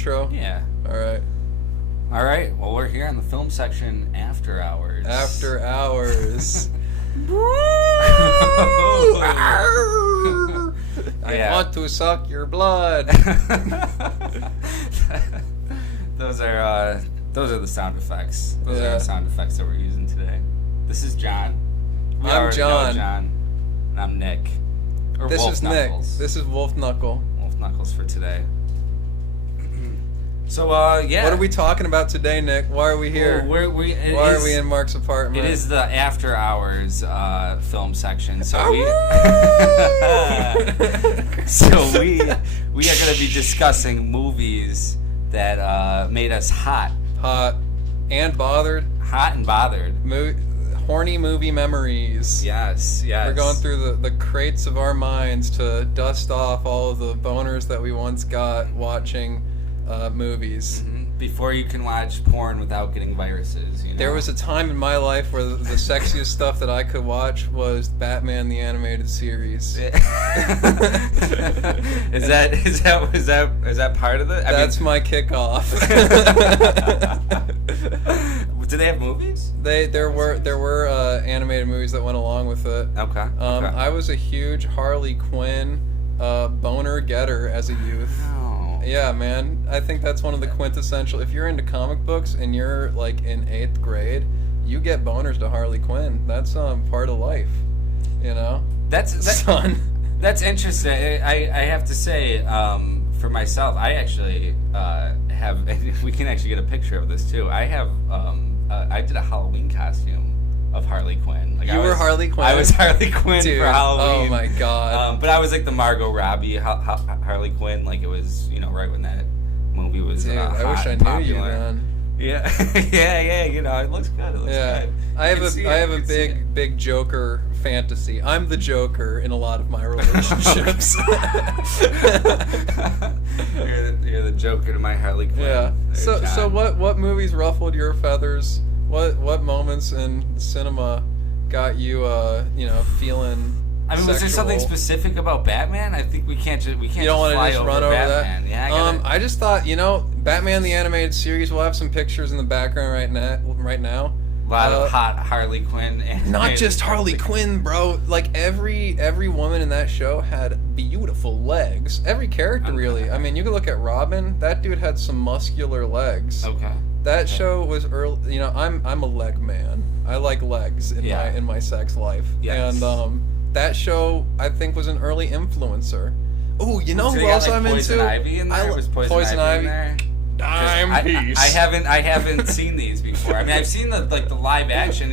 intro? Yeah. All right. All right. Well, we're here in the film section after hours. After hours. I want to suck your blood. Those are the sound effects. Those are the sound effects that we're using today. This is John. I'm John. John. And I'm Nick. Or This Wolf is Knuckles. Nick. This is Wolf Knuckle. Wolf Knuckles for today. So, yeah. What are we talking about today, Nick? Why are we here? Why are we in Mark's apartment? It is the after hours film section. So we we are going to be discussing movies that made us hot. Hot and bothered. Hot and bothered. Horny movie memories. Yes. We're going through the crates of our minds to dust off all of the boners that we once got watching movies. Mm-hmm. Before you can watch porn without getting viruses. You know? There was a time in my life where the sexiest stuff that I could watch was Batman the Animated Series. Is that part of it? That's my kickoff. Do they have movies? There were animated movies that went along with it. Okay. I was a huge Harley Quinn boner getter as a youth. Wow. Yeah, man. I think that's one of the quintessential. If you're into comic books and you're like in 8th grade, you get boners to Harley Quinn. That's part of life, you know. That's That's interesting. I have to say, for myself, I actually have. We can actually get a picture of this too. I have. I did a Halloween costume of Harley Quinn. Like you were Harley Quinn? I was Harley Quinn Dude, for Halloween. Oh my god. But I was like the Margot Robbie Harley Quinn. Like it was, right when that movie was Dude, hot I wish I and knew popular. you, man. Yeah. yeah, it looks good. It looks good. I have a big Joker fantasy. I'm the Joker in a lot of my relationships. You're the Joker to my Harley Quinn. Yeah. There, So what movies ruffled your feathers? What moments in cinema got you feeling? I mean, was there something specific about Batman? I think we can't just You don't want to just run over Batman. that. Yeah. I just thought, Batman the Animated Series. We'll have some pictures in the background right now. A lot of hot Harley Quinn. Not just Harley Quinn, bro. Like every woman in that show had beautiful legs. Every character, really. I mean, you could look at Robin. That dude had some muscular legs. Okay. That show was early. I'm a leg man. I like legs in my sex life. Yes. And that show I think was an early influencer. Oh, who else I'm into? Poison Ivy in there? Was Poison Ivy in there? I haven't seen these before. I mean, I've seen the live action.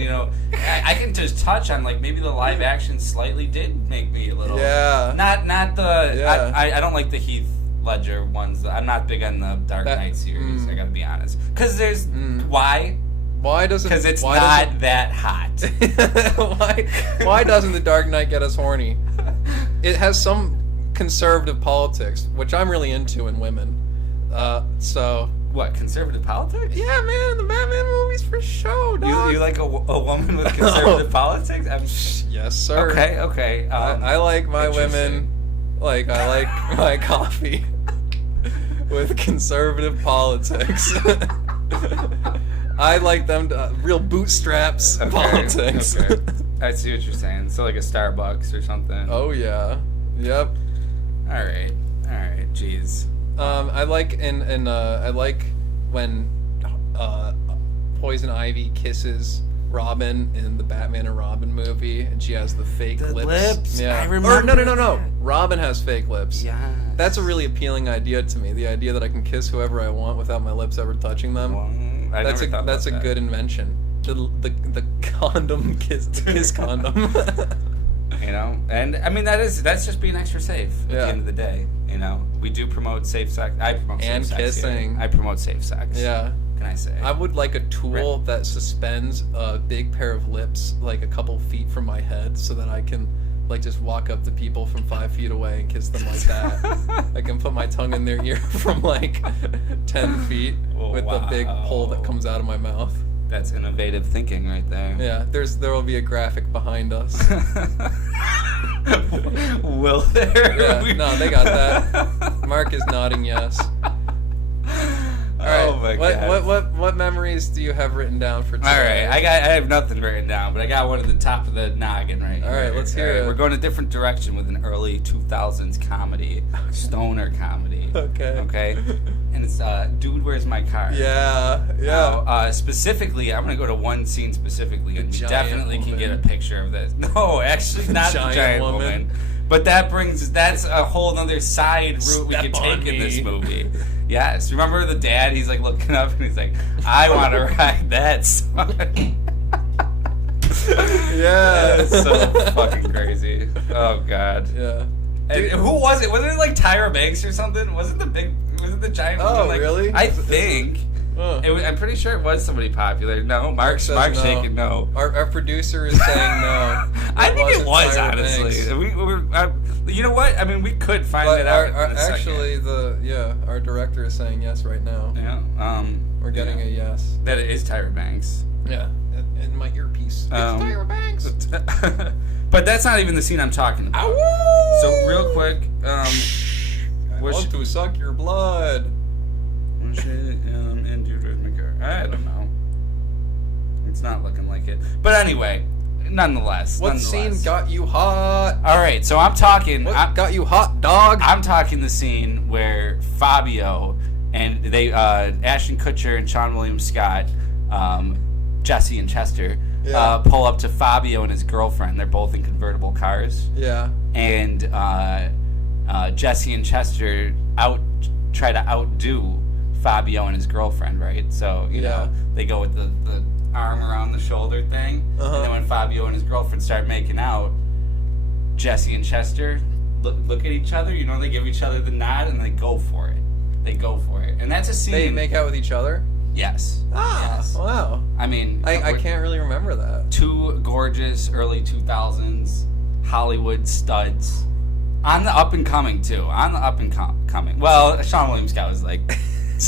I can just touch on maybe the live action slightly did make me a little. Yeah. Not the. Yeah. I don't like the Heath Ledger ones. I'm not big on the Dark Knight series. I gotta be honest. Because there's why. Why doesn't? Because it's not that hot. Why doesn't the Dark Knight get us horny? It has some conservative politics, which I'm really into in women. So what, conservative politics? Yeah, man, the Batman movies for show, dog. You like a woman with conservative politics? Yes, sir. Okay. I like my women. Like I like my coffee with conservative politics. I like them to, real bootstraps politics. Okay. I see what you're saying. So like a Starbucks or something. Oh yeah. Yep. All right. Jeez. I like I like when Poison Ivy kisses Robin in the Batman and Robin movie, and she has the fake lips. Yeah. I remember. No. Robin has fake lips. Yeah. That's a really appealing idea to me. The idea that I can kiss whoever I want without my lips ever touching them. Well, that's a good invention. The condom kiss, the kiss condom. And I mean that's just being extra safe at the end of the day. We do promote safe sex. I promote safe sex. And kissing. Here. I promote safe sex. Yeah. Can I say? I would like a tool that suspends a big pair of lips like a couple feet from my head, so that I can just walk up to people from 5 feet away and kiss them like that. I can put my tongue in their ear from 10 feet with the big pole that comes out of my mouth. That's innovative thinking right there. Yeah, there will be a graphic behind us. Will there? Yeah, no, they got that. Mark is nodding yes. Oh my God. What memories do you have written down for today? All right, I have nothing written down, but I got one at the top of the noggin right here. All right, let's hear it. We're going a different direction with an early 2000s comedy, stoner comedy. Okay. And it's Dude, Where's My Car? Yeah. Now, specifically, I'm going to go to one scene specifically, and you definitely can get a picture of this. No, actually, not the giant woman. But that's a whole other side route we could take in this movie. Yes. Remember the dad? He's like looking up and he's like, I want to ride that son. Yeah. That's so fucking crazy. Oh, God. Yeah. And who was it? Wasn't it like Tyra Banks or something? Wasn't the giant woman? Oh, like, really? I think. I'm pretty sure it was somebody popular. No, Mark's shaking no. Our producer is saying no. I think it was, Tyra honestly. Banks. You know what? I mean, we could find it out. Actually, our director is saying yes right now. Yeah. We're getting a yes. That it is Tyra Banks. Yeah. In my earpiece. It's Tyra Banks. But that's not even the scene I'm talking about. Ow! So real quick, I want to suck your blood. I don't know. It's not looking like it. But anyway, nonetheless. What scene got you hot? All right, so I'm talking. What got you hot, dog? I'm talking the scene where Fabio and Ashton Kutcher and Sean William Scott, Jesse and Chester, pull up to Fabio and his girlfriend. They're both in convertible cars. Yeah. And Jesse and Chester try to outdo Fabio and his girlfriend, right? So, you know, they go with the arm around the shoulder thing. And then when Fabio and his girlfriend start making out, Jesse and Chester look at each other, you know, they give each other the nod and they go for it. And that's a scene. They make out with each other? Yes. Yes. Wow. I mean, I can't really remember that. Two gorgeous early 2000s Hollywood studs. On the up and coming, too. Coming. Well, Sean William Scott was like...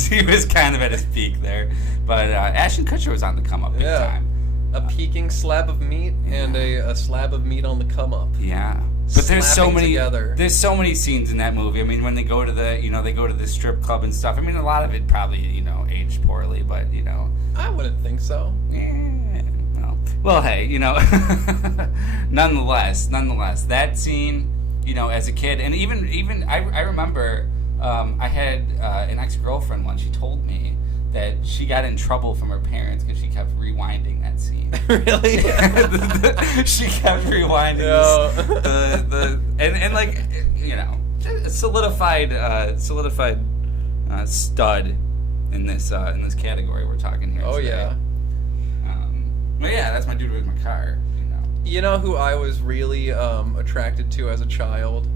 he was kind of at his peak there. But Ashton Kutcher was on the come up big time. A peaking slab of meat and a slab of meat on the come up. Yeah. But there's so many scenes in that movie. I mean, when they go to the strip club and stuff. I mean, a lot of it probably, aged poorly, but, I wouldn't think so. Yeah. Well, hey, nonetheless, that scene, as a kid, and even I remember I had an ex-girlfriend once. She told me that she got in trouble from her parents because she kept rewinding that scene. Really? She kept rewinding and like, solidified stud in this category we're talking here. Oh today. yeah. But yeah, that's my dude with my car. You know who I was really attracted to as a child?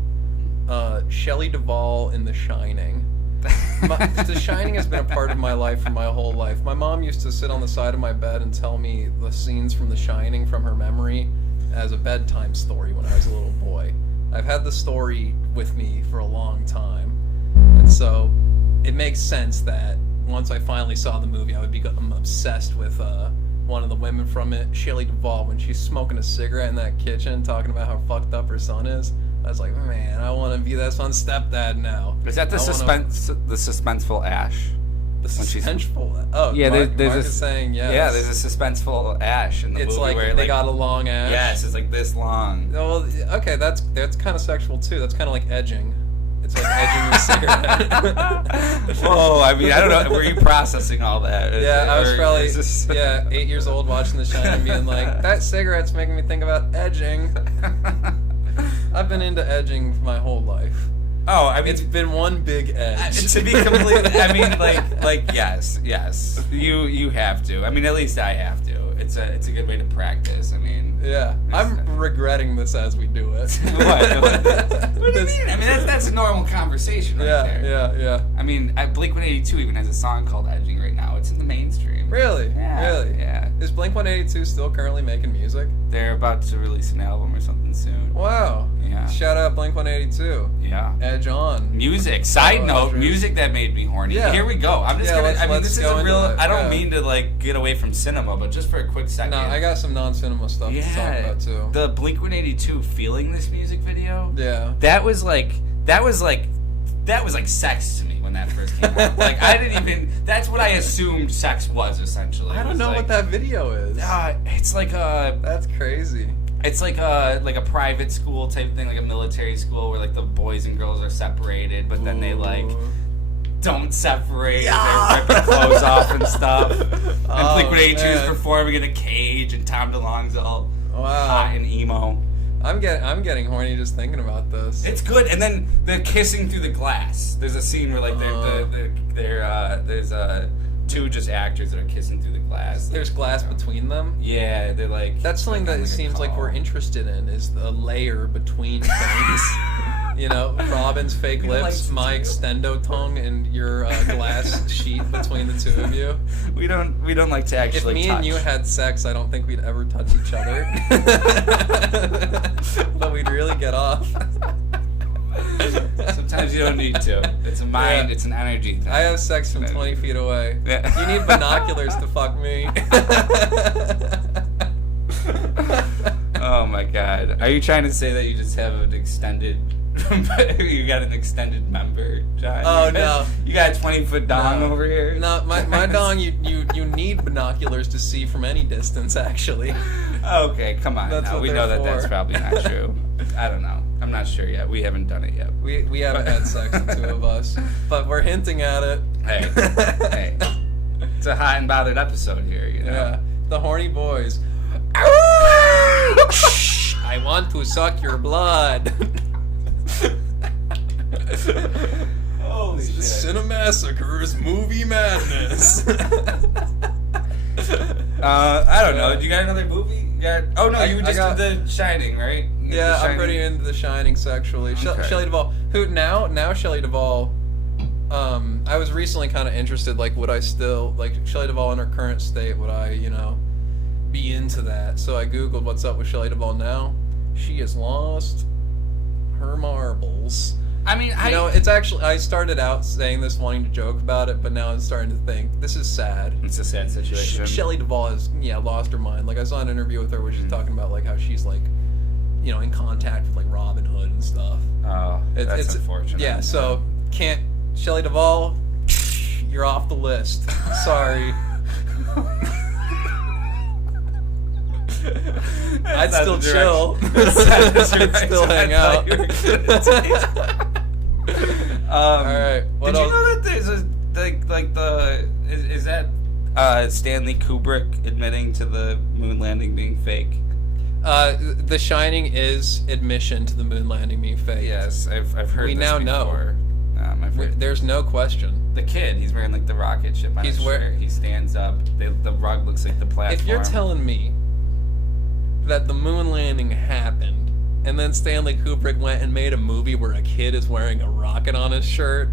Shelley Duvall in The Shining. The Shining has been a part of my life for my whole life. My mom used to sit on the side of my bed and tell me the scenes from The Shining from her memory as a bedtime story when I was a little boy. I've had the story with me for a long time. And so it makes sense that once I finally saw the movie, I would become obsessed with one of the women from it, Shelley Duvall, when she's smoking a cigarette in that kitchen talking about how fucked up her son is. I was like, man, I want to be that son's stepdad now. Is that the suspenseful Ash? The suspenseful? Oh, yeah. Mark is saying yes. Yeah, there's a suspenseful Ash in the movie. It's like where they got a long ash. Yes, it's like this long. Well, okay, that's kind of sexual too. That's kind of like edging. It's like edging your cigarette. Whoa, I mean, I don't know. Were you processing all that? Yeah, I was probably 8 years old watching The Shining and being like, that cigarette's making me think about edging. I've been into edging my whole life. Oh, I mean, it's been one big edge. To be completely, I mean, like yes, you have to. I mean, at least I have to. It's a good way to practice. I mean, yeah, I'm regretting this as we do it. What do you mean? I mean, that's a normal conversation right there. Yeah. I mean, Blink-182 even has a song called "Edging" right now. It's in the mainstream. Really? Yeah. Really? Yeah. Is Blink-182 still currently making music? They're about to release an album or something soon. Wow. Yeah. Shout out Blink-182. Yeah. Edge on. Music. Side note, music that made me horny. Yeah. Here we go. I'm just gonna. I mean, this is a real. I don't mean to get away from cinema, but just for a quick second. No, I got some non-cinema stuff to talk about too. The Blink-182 "Feeling This" music video. Yeah. That was like that was like sex to me when that first came out. Like, I didn't even, that's what I assumed sex was, essentially. I don't know what that video is. It's like a... That's crazy. It's like a private school type thing, like a military school where like the boys and girls are separated, but then they like don't separate. Yeah. And they're ripping clothes off and stuff. And Liquid H2's performing in a cage, and Tom DeLonge's all hot and emo. I'm getting horny just thinking about this. It's good, and then they're kissing through the glass. There's a scene where like there's two just actors that are kissing through the glass. There's glass between them? Yeah, they're like... That's something that it seems like we're interested in, is the layer between things. You know, Robin's fake lips, my extendo tongue, and your glass sheet between the two of you. We don't like to actually If me and you had sex, I don't think we'd ever touch each other. But we'd really get off. Sometimes you don't need to. It's a mind, it's an energy thing. I have sex from 20 feet away. Yeah. You need binoculars to fuck me. Oh my god. Are you trying to say that you just have an extended... you got an extended member, John? Oh, no. You got a 20-foot dong over here? No, my dong, you need binoculars to see from any distance, actually. Okay, come on. That's now. what We know that that's for. probably not true. I don't know. I'm not sure yet. We haven't done it yet. We haven't had sex, the two of us. But we're hinting at it. Hey. It's a hot and bothered episode here, you know? Yeah. The horny boys. I want to suck your blood. Holy shit. Cinemassacre's movie madness. I don't know. You got another movie? Oh no, you just did The Shining, right? Yeah, I'm pretty into The Shining sexually. Okay. Shelley Duvall, who now Shelley Duvall. I was recently kind of interested, like, would I still, like, Shelley Duvall in her current state, would I, be into that? So I googled what's up with Shelley Duvall now. She has lost her marbles. I mean, it's actually, I started out saying this wanting to joke about it, but now I'm starting to think this is sad. It's a sad situation. Shelley Duvall has lost her mind. Like, I saw an interview with her where she's talking about like how she's like, in contact with like Robin Hood and stuff. Oh, that's unfortunate. Yeah, so Shelley Duvall, you're off the list. Sorry. I'd still chill. I'd still hang out. All right. Did you know that there's is that Stanley Kubrick admitting to the moon landing being fake? The Shining is admission to the moon landing being fake. Yes, I've heard. We now before. know. There's no question. The kid, he's wearing like the rocket ship on his shirt. He stands up. The rug looks like the platform. If you're telling me that the moon landing happened, and then Stanley Kubrick went and made a movie where a kid is wearing a rocket on his shirt.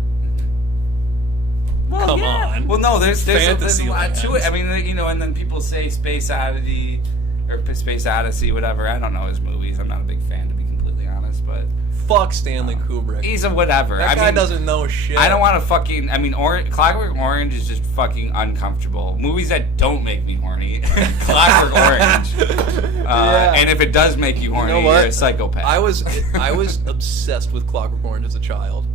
Well, Come on. Well, no, there's a lot land. to it. I mean, and then people say Space Oddity or Space Odyssey, whatever. I don't know his movies. I'm not a big fan, to be completely honest, but... Fuck Stanley Kubrick. He's a whatever. That guy doesn't know shit. I don't want to fucking... Clockwork Orange is just fucking uncomfortable. Movies that don't make me horny. Clockwork Orange. And if it does make you horny, you're a psychopath. I was obsessed with Clockwork Orange as a child.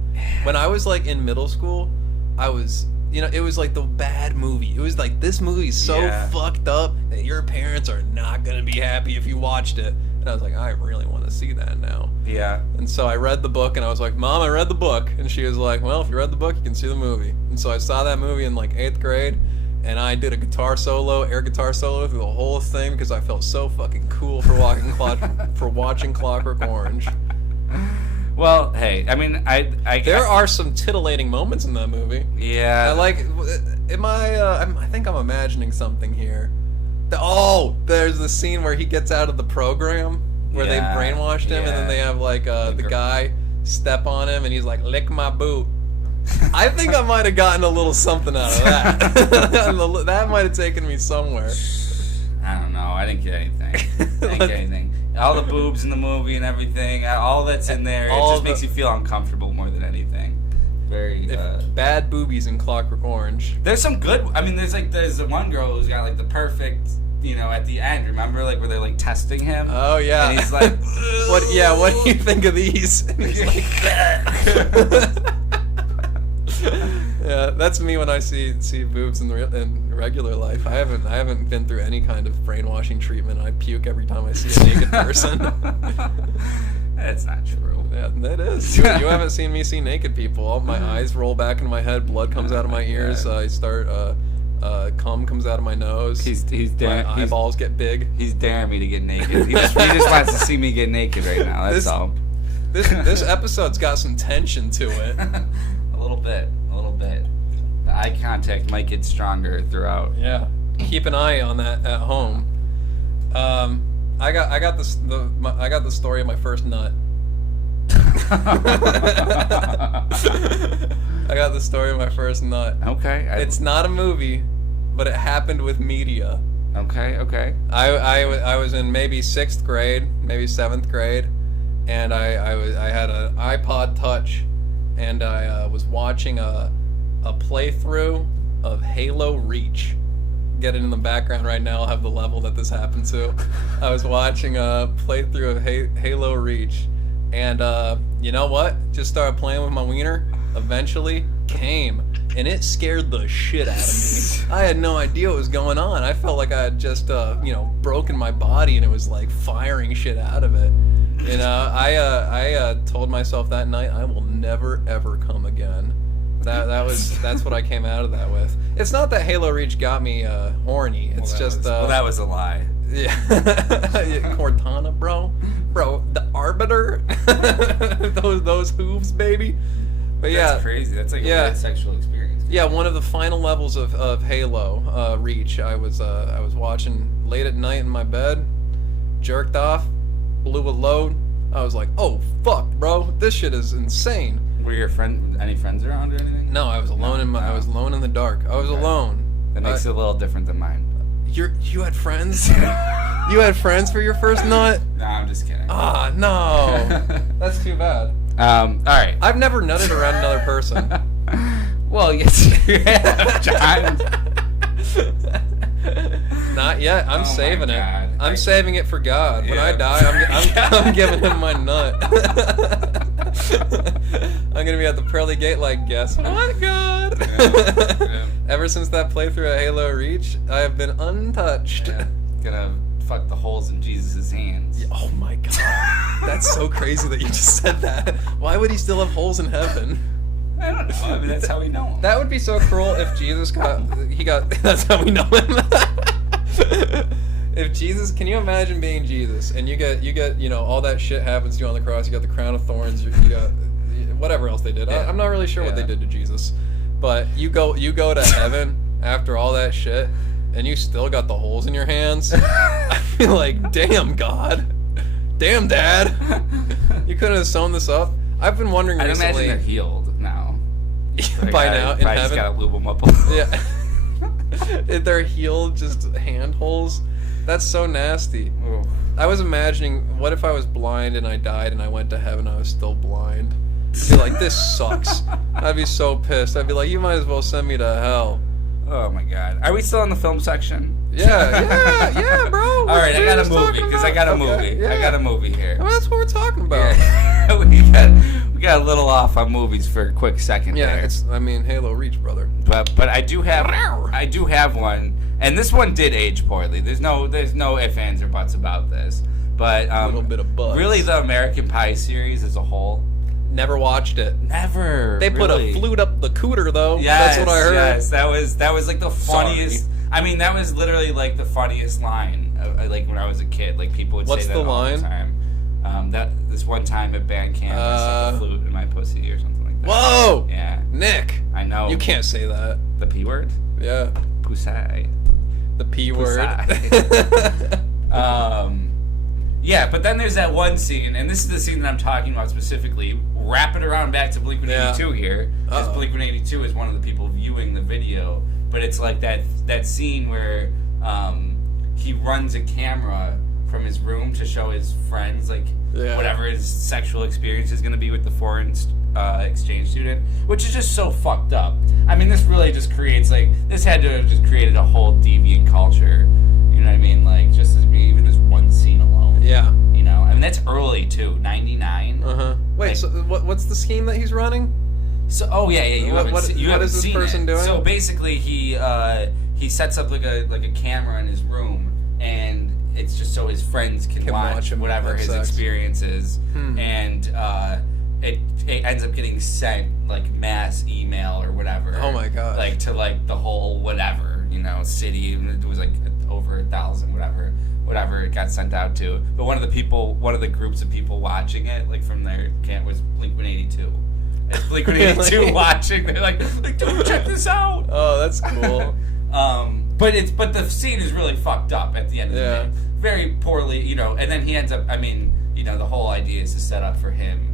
When I was like in middle school, I was... it was like the bad movie. It was like, this movie's so fucked up that your parents are not going to be happy if you watched it. And I was like, I really want to see that now. Yeah. And so I read the book, and I was like, Mom, I read the book. And she was like, well, if you read the book, you can see the movie. And so I saw that movie in like 8th grade, and I did a air guitar solo through the whole thing because I felt so fucking cool for watching Clockwork Orange. Well, hey, I there are some titillating moments in that movie. Yeah. I think I'm imagining something here. There's the scene where he gets out of the program where they brainwashed him, and then they have like the guy step on him, and he's like, lick my boot. I think I might have gotten a little something out of that. That might have taken me somewhere. I don't know. I didn't get anything. All the boobs in the movie and everything, all that's in there, it just makes you feel uncomfortable more than anything. Very bad boobies in Clockwork Orange. There's some good. There's the one girl who's got like the perfect, at the end. Remember, like where they're like testing him. Oh yeah. And he's like, what? Yeah. What do you think of these? And he's like, That's me when I see boobs in regular life. I haven't been through any kind of brainwashing treatment. I puke every time I see a naked person. That's not true. Yeah, it is. You haven't seen me see naked people. My eyes roll back into my head. Blood comes out of my ears. I start. Cum comes out of my nose. He's my eyeballs get big. He's daring me to get naked. He just wants to see me get naked right now. That's all. This episode's got some tension to it. A little bit. The eye contact might get stronger throughout. Yeah. Keep an eye on that at home. I got the story of my first nut. I got the story of my first nut. Okay. It's not a movie, but it happened with media. Okay. I was in maybe 6th grade, maybe 7th grade, and I had an iPod Touch, and I was watching a playthrough of Halo Reach. Get it in the background right now. I'll have the level that this happened to. I was watching a playthrough of Halo Reach, and you know what? Just started playing with my wiener. Eventually came, and it scared the shit out of me. I had no idea what was going on. I felt like I had just broken my body, and it was like firing shit out of it. You know, I told myself that night I will never ever come again. That's what I came out of that with. It's not that Halo Reach got me horny. It's that was a lie. Yeah. Cortana, bro, the Arbiter. those hooves, baby. But yeah, that's crazy. That's like a weird sexual experience. Yeah, one of the final levels of Halo Reach. I was watching late at night in my bed, jerked off, blew a load. I was like, oh fuck, bro, this shit is insane. Were your any friends around or anything? No, I was alone I was alone in the dark. I was alone. That makes it a little different than mine. You had friends? You had friends for your first nut? No, I'm just kidding. Ah, no. That's too bad. All right. I've never nutted around another person. Well, yes, you have, John. Not yet. I'm saving it. I'm saving it for God. When I die, I'm giving him my nut. I'm gonna be at the pearly gate like, guess what, God? Yeah. Ever since that playthrough at Halo Reach, I have been untouched. Yeah. Gonna fuck the holes in Jesus' hands. Yeah, oh my God. That's so crazy that you just said that. Why would he still have holes in heaven? I don't know. I mean, that's how we know him. That would be so cruel if Jesus that's how we know him. If Jesus, can you imagine being Jesus and you get all that shit happens to you on the cross, you got the crown of thorns, you got whatever else they did. Yeah. I'm not really sure what they did to Jesus, but you go to heaven after all that shit and you still got the holes in your hands. I feel like, damn God, damn Dad, you couldn't have sewn this up. I've been wondering recently. I imagine they're healed now. By now in heaven. Just gotta lube them up a little. Yeah. If they're healed, just hand holes. That's so nasty. Ooh. I was imagining, what if I was blind and I died and I went to heaven and I was still blind? I'd be like, this sucks. I'd be so pissed. I'd be like, you might as well send me to hell. Oh my God. Are we still in the film section? Yeah, bro. All right, I got a movie because I got a movie. Yeah. I got a movie here. Well, that's what we're talking about. Yeah. we got a little off on movies for a quick second. Yeah, there. Halo Reach, brother. But I do have one, and this one did age poorly. There's no ifs, ands, or buts about this. But a little bit of buzz. Really, the American Pie series as a whole. Never watched it. Never. They put a flute up the cooter though. Yes, that's what I heard. Yes, that was like the funniest. Sorry. I mean, that was literally like the funniest line. Like when I was a kid, like people would say that all the time. That this one time at band camp, I stuck a flute in my pussy or something like that. Whoa! Yeah. Nick! I know. You can't say that. The P word? Yeah. Pusai. The P word. Yeah, but then there's that one scene, and this is the scene that I'm talking about specifically. Wrap it around back to Blink-182 here, because Blink-182 is one of the people viewing the video. But it's like that scene where he runs a camera from his room to show his friends whatever his sexual experience is going to be with the foreign exchange student, which is just so fucked up. I mean, this really just creates this had to have just created a whole deviant culture. You know what I mean? Like just even this one scene alone. Yeah. You know, I mean that's early too, 99. Wait, so what's the scheme that he's running? So, oh yeah, you What- haven't, what- you what haven't is this seen person it. doing? So basically, he sets up like a camera in his room, and it's just so his friends can watch him whatever have his sex. experience is, and it ends up getting sent like mass email or whatever. Oh my god! Like to like the whole whatever city. It was like over 1,000 whatever it got sent out to. But one of the groups of people watching it, like from their camp, was Blink-182. It's Blink-182 Really? watching. They're like, dude, check this out. Oh, that's cool. But the scene is really fucked up at the end of the day. Very poorly, and then he ends up. I mean, the whole idea is to set up for him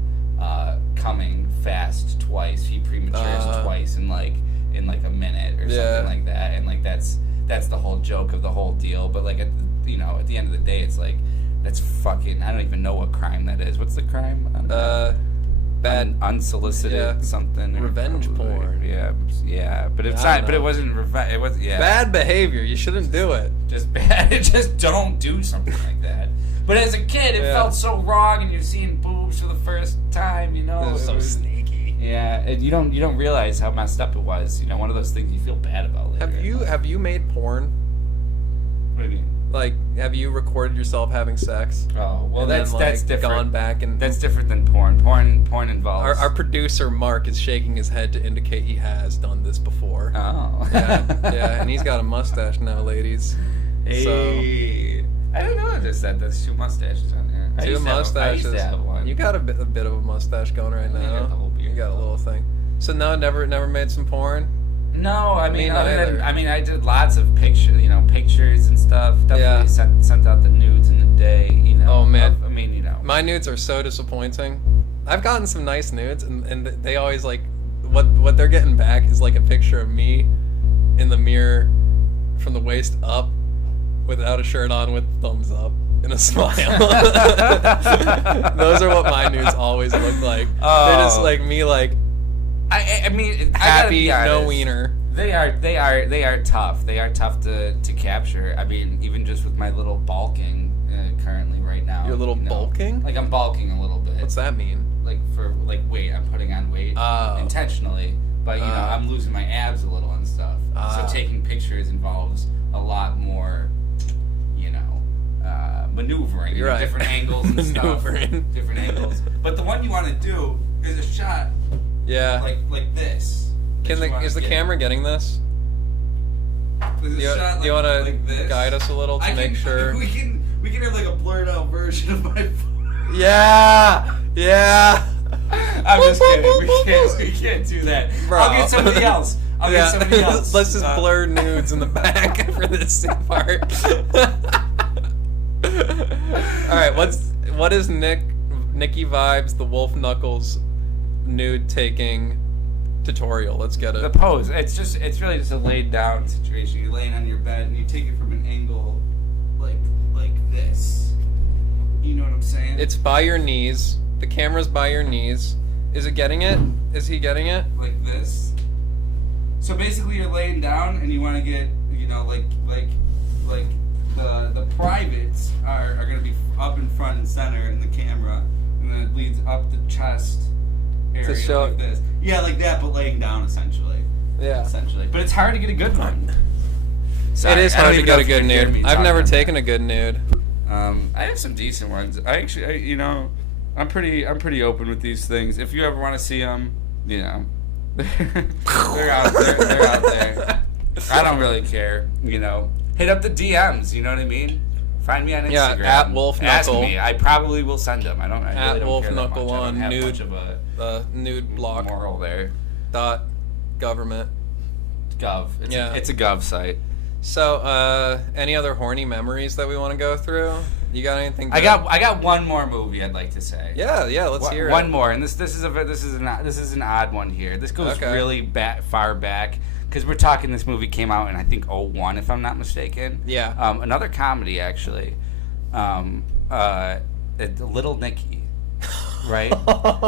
coming fast twice. He prematures twice in like a minute or something like that, and like that's the whole joke of the whole deal. But like at the end of the day, it's like that's fucking. I don't even know what crime that is. What's the crime? Bad unsolicited something. Revenge porn. Yeah. But it's I not. don't But it know. wasn't revenge. It was bad behavior. You shouldn't do it. Just bad. Just don't do something like that. But as a kid, it felt so wrong, and you're seeing boobs for the first time. It was so sneaky. Yeah, and you don't realize how messed up it was. One of those things you feel bad about later. Have you made porn? What do you mean? Like, have you recorded yourself having sex? Oh, well, And that's then, different. Gone back and That's different than porn. Porn involves. our producer Mark is shaking his head to indicate he has done this before. Oh. yeah, and he's got a mustache now, ladies. Hey. I didn't know there's two mustaches on there. I Two used mustaches. to have one. You got a bit of a mustache going right I now. got the whole beard. You got a little thing. So no, never made some porn. No, I mean, neither. I did lots of pictures and stuff. Definitely sent out the nudes in the day. Oh man, my my nudes are so disappointing. I've gotten some nice nudes, and they always like what they're getting back is like a picture of me in the mirror from the waist up, without a shirt on, with thumbs up and a smile. Those are what my nudes always look like. They're just like me, like I mean, happy, I gotta be no honest. wiener. They are tough. They are tough to capture. I mean, even just with my little bulking currently right now. Your little bulking? Like I'm bulking a little bit. What's that mean? Like for weight. I'm putting on weight intentionally, but I'm losing my abs a little and stuff. So taking pictures involves a lot more, maneuvering, You're right. different angles and Maneuvering. stuff. Different angles. But the one you want to do is a shot. Yeah. Like this. Is the camera getting this? There's Do a shot you want to like this. guide us a little to make sure? We can have like a blurred out version of my phone. Yeah. I'm just kidding. We can't do that. Bro. I'll get somebody else. Let's just blur nudes in the back for this part. All right. What is Nicky Vibes the Wolf Knuckles nude taking tutorial? Let's get it. The pose. It's really just a laid down situation. You're laying on your bed and you take it from an angle like this. You know what I'm saying? It's by your knees. The camera's by your knees. Is it getting it? Is he getting it? Like this. So basically, you're laying down and you want to get, like the privates are going to be up in front and center in the camera, and then it leads up the chest area To show- like this. Yeah, like that, but laying down essentially. Yeah. Essentially, but it's hard to get a good one. It is hard to get a good nude. I've never taken a good nude. I have some decent ones. I'm pretty open with these things. If you ever want to see them, they're out there. They're out there. I don't really care. Hit up the DMs. You know what I mean? Find me on Instagram. Yeah, at Wolf Ask Knuckle. me. I probably will send them. I really At don't Wolf care that Knuckle much. I on don't have nude. much of a Nude block. moral there. .government. Gov. It's a Gov site. So, any other horny memories that we want to go through? You got anything? I got one more movie I'd like to say. Yeah. Let's hear it. One more, and this is an odd one here. This goes really far back because we're talking. This movie came out in I think 2001, if I'm not mistaken. Yeah. Another comedy actually. Little Nicky. Right.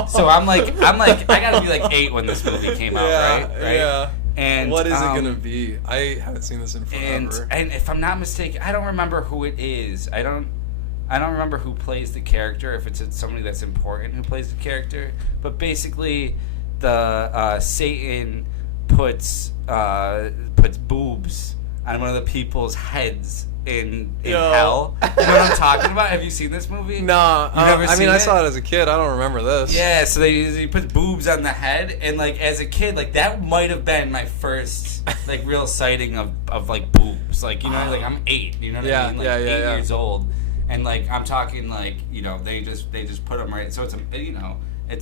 So I'm like I gotta be like 8 when this movie came out. Right. Yeah. And what is it gonna be? I haven't seen this in forever. And if I'm not mistaken, I don't remember who it is. I don't remember who plays the character. If it's somebody that's important who plays the character, but basically, Satan puts boobs on one of the people's heads in hell. You know what I'm talking about? Have you seen this movie? No, You've never seen I it? saw it as a kid. I don't remember this. Yeah, so he puts boobs on the head, and like as a kid, like that might have been my first like real sighting of like boobs. Like, you know, like I'm 8. You know what I mean? Like 8 years old, and like I'm talking like, you know, they just put them right. So it's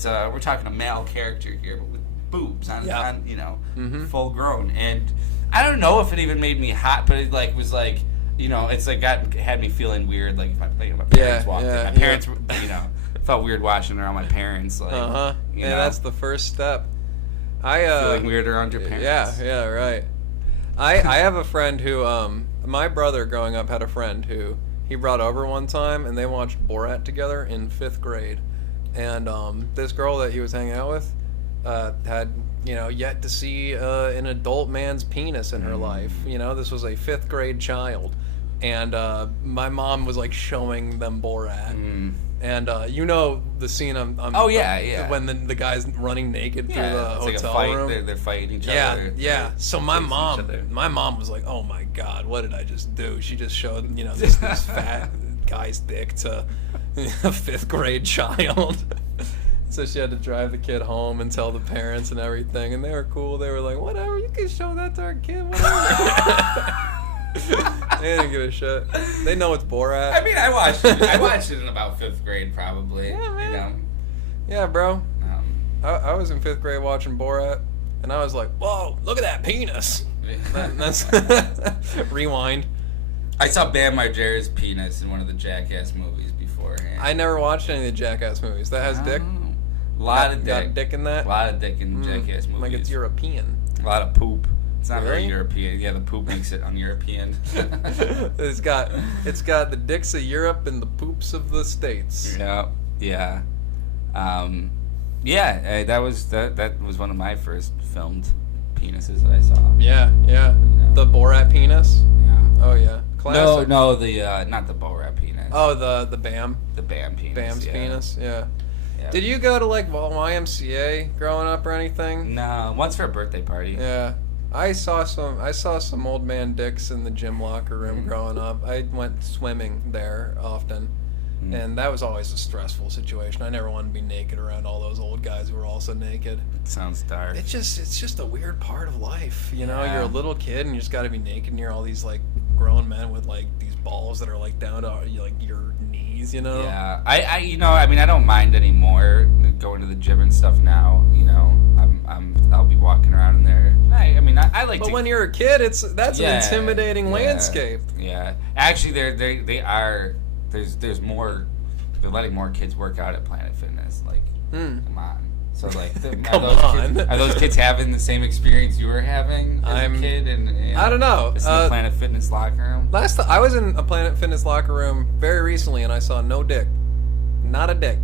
we're talking a male character here, but with boobs on you know, full grown, and I don't know if it even made me hot, but it like was like, you know, it's like had me feeling weird, like if I'm thinking my parents walked in. My parents, you know, felt weird watching around my parents, like, you know, that's the first step. Feeling weird around your parents. Yeah, right. I have a friend who, my brother growing up had a friend who he brought over one time, and they watched Borat together in 5th grade, and this girl that he was hanging out with had, you know, yet to see an adult man's penis in her life. You know, this was a 5th grade child, and my mom was like showing them Borat, and you know the scene. When the guy's running naked through the hotel like a fight. room. They're fighting each other. Yeah. So my mom was like, "Oh my God, what did I just do?" She just showed, you know, this fat guy's dick to a 5th grade child. So she had to drive the kid home and tell the parents and everything, and they were cool. They were like, "Whatever, you can show that to our kid, whatever." They didn't give a shit. They know it's Borat. I mean, I watched it in about 5th grade, probably. Yeah, man. You know? Yeah, bro. I was in 5th grade watching Borat, and I was like, "Whoa, look at that penis." That's rewind. I saw Bam Margera's penis in one of the Jackass movies beforehand. I never watched any of the Jackass movies. That has dick. A lot of dick. Got dick in that. A lot of dick in Jackass movies. Like it's European. A lot of poop. It's not Really? very European. Yeah, the poop makes it un-European. It's got the dicks of Europe and the poops of the States. Yeah. That was one of my first filmed penises that I saw. Yeah. The Borat penis. Yeah. Oh yeah. Classic. No, the not the Borat penis. Oh, the Bam. The Bam penis. Bam's penis. Yeah. Yeah. Did you go to like YMCA growing up or anything? No, once for a birthday party. Yeah. I saw some old man dicks in the gym locker room growing up. I went swimming there often, and that was always a stressful situation. I never wanted to be naked around all those old guys who were also naked. It sounds dark. It's just a weird part of life, you know. Yeah. You're a little kid and you just got to be naked near all these like grown men with like these balls that are like down to like your knees, you know. Yeah, I don't mind anymore going to the gym and stuff now. You know, I'll be walking around in there. I like. But when you're a kid, that's an intimidating landscape. Yeah, actually, they are. There's more. They're letting more kids work out at Planet Fitness. Like, come on. So like, are those kids having the same experience you were having as a kid? And I don't know. It's in the Planet Fitness locker room. I was in a Planet Fitness locker room very recently, and I saw no dick, not a dick.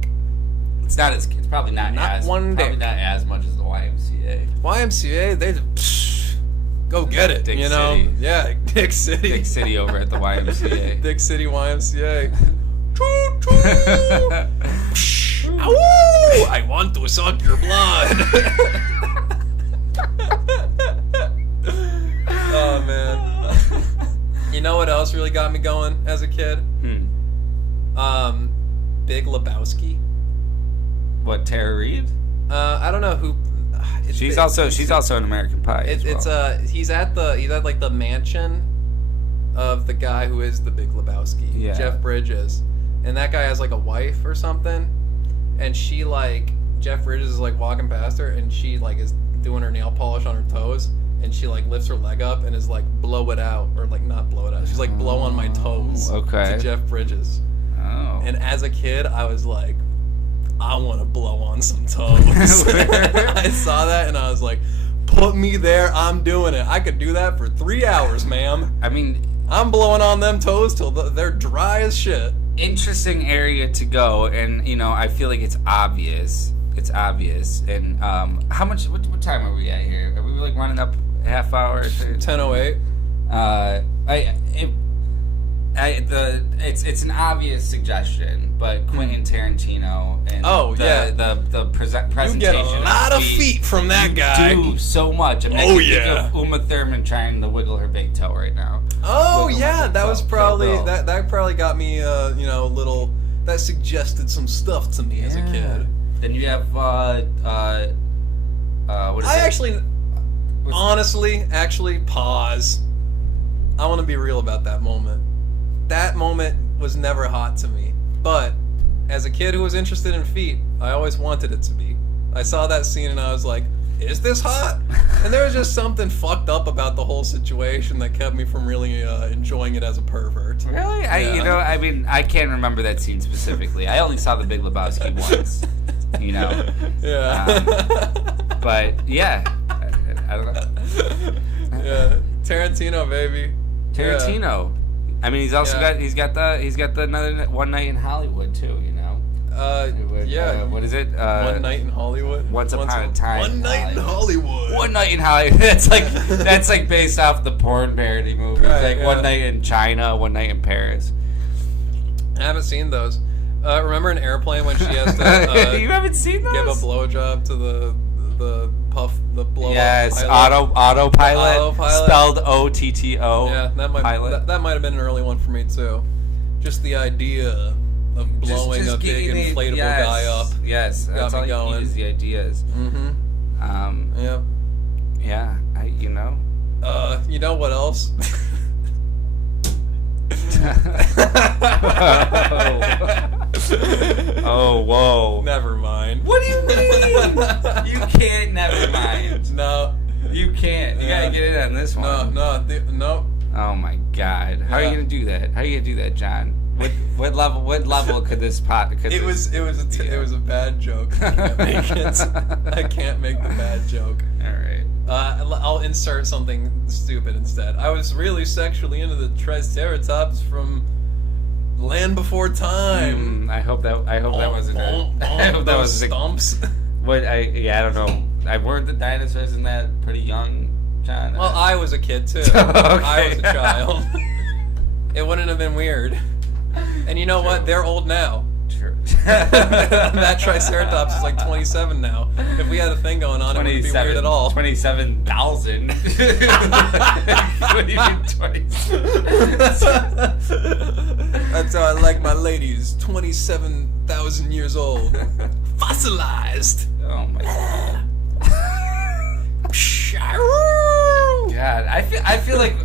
It's probably not as much as the YMCA. YMCA, they just go get it. Dick you know, City. Yeah, Dick City. Dick City over at the YMCA. Dick City YMCA. Choo choo. Ow! I want to suck your blood. Oh man. You know what else really got me going as a kid? Big Lebowski. What, Tara Reid? I don't know who. She's also an American Pie. He's at like the mansion of the guy who is the Big Lebowski, Jeff Bridges, and that guy has like a wife or something, and she like Jeff Bridges is like walking past her, and she like is doing her nail polish on her toes, and she like lifts her leg up and is like blow it out, or like not blow it out. She's like blow on my toes. Okay. To Jeff Bridges. Oh. And as a kid, I was like, I want to blow on some toes. I saw that and I was like, put me there, I'm doing it. I could do that for 3 hours, ma'am. I mean, I'm blowing on them toes till they're dry as shit. Interesting area to go, and you know, I feel like it's obvious. And how much? What time are we at here? Are we like running up a half hour? 10:08. It's an obvious suggestion, but Quentin Tarantino and the presentation. You get a lot of feet from that guy. Do so much. I mean, think of Uma Thurman trying to wiggle her big toe right now. Oh yeah, that was probably that probably got me a little. That suggested some stuff to me as a kid. Then you have what is it? Honestly, pause. I want to be real about that moment. That moment was never hot to me. But as a kid who was interested in feet, I always wanted it to be. I saw that scene and I was like, is this hot? And there was just something fucked up about the whole situation that kept me from really enjoying it as a pervert. Really? Yeah. I can't remember that scene specifically. I only saw The Big Lebowski once. Yeah. But yeah, I don't know. Yeah, Tarantino, baby. Tarantino. Yeah. I mean, he's also got the another One Night in Hollywood too. What is it? One Night in Hollywood. Once upon a time. One Night in Hollywood. One Night in Hollywood. That's like based off the porn parody movie. Right, One Night in China, One Night in Paris. I haven't seen those. Remember in Airplane when she has to you haven't seen those? Give a blowjob to the blow. Yes, autopilot. Spelled OTTO. Yeah, that might have been an early one for me too. Just the idea of blowing just a big inflatable guy up. Yes, that's all you need is the ideas. Mm-hmm. Yeah. Yeah, you know what else? Oh, whoa. Never mind. What do you mean? You can't never mind. No. You can't. You gotta get in on this one. No. Oh my God. How are you gonna do that? How are you gonna do that, John? What level could this pot? It was a bad joke. I can't make it. I can't make the bad joke. All right. I'll insert something stupid instead. I was really sexually into the Triceratops from Land Before Time. I hope that wasn't it. I hope that was stumps. I don't know. Weren't the dinosaurs in that pretty young, John? Well, I was a kid too. Okay. I was a child. It wouldn't have been weird. And you know what? They're old now. True. That Triceratops is like 27 now. If we had a thing going on, it wouldn't be weird at all. 27,000. What do you mean 27? That's how I like my ladies. 27,000 years old. Fossilized. Oh my God. God, I feel like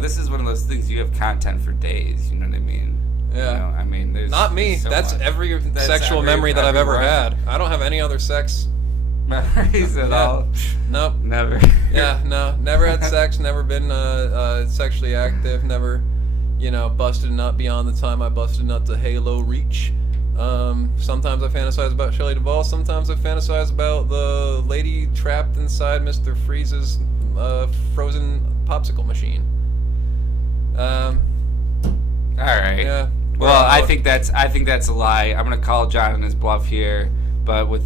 this is one of those things you have content for days. You know what I mean? Yeah. There's not me. So that's much. every sexual memory that I've ever had. I don't have any other sex memories at all. Nope. Never. Yeah. No. Never had sex. Never been sexually active. Never, busted a nut beyond the time I busted a nut to Halo Reach. Sometimes I fantasize about Shelley Duvall. Sometimes I fantasize about the lady trapped inside Mr. Freeze's frozen popsicle machine. All right. Yeah. Well, I think that's a lie. I'm gonna call John on his bluff here. But with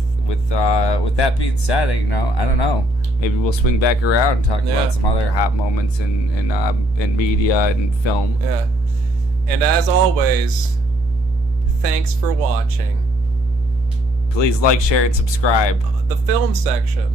that being said, I don't know. Maybe we'll swing back around and talk about some other hot moments in media and film. Yeah. And as always, thanks for watching. Please like, share, and subscribe. The film section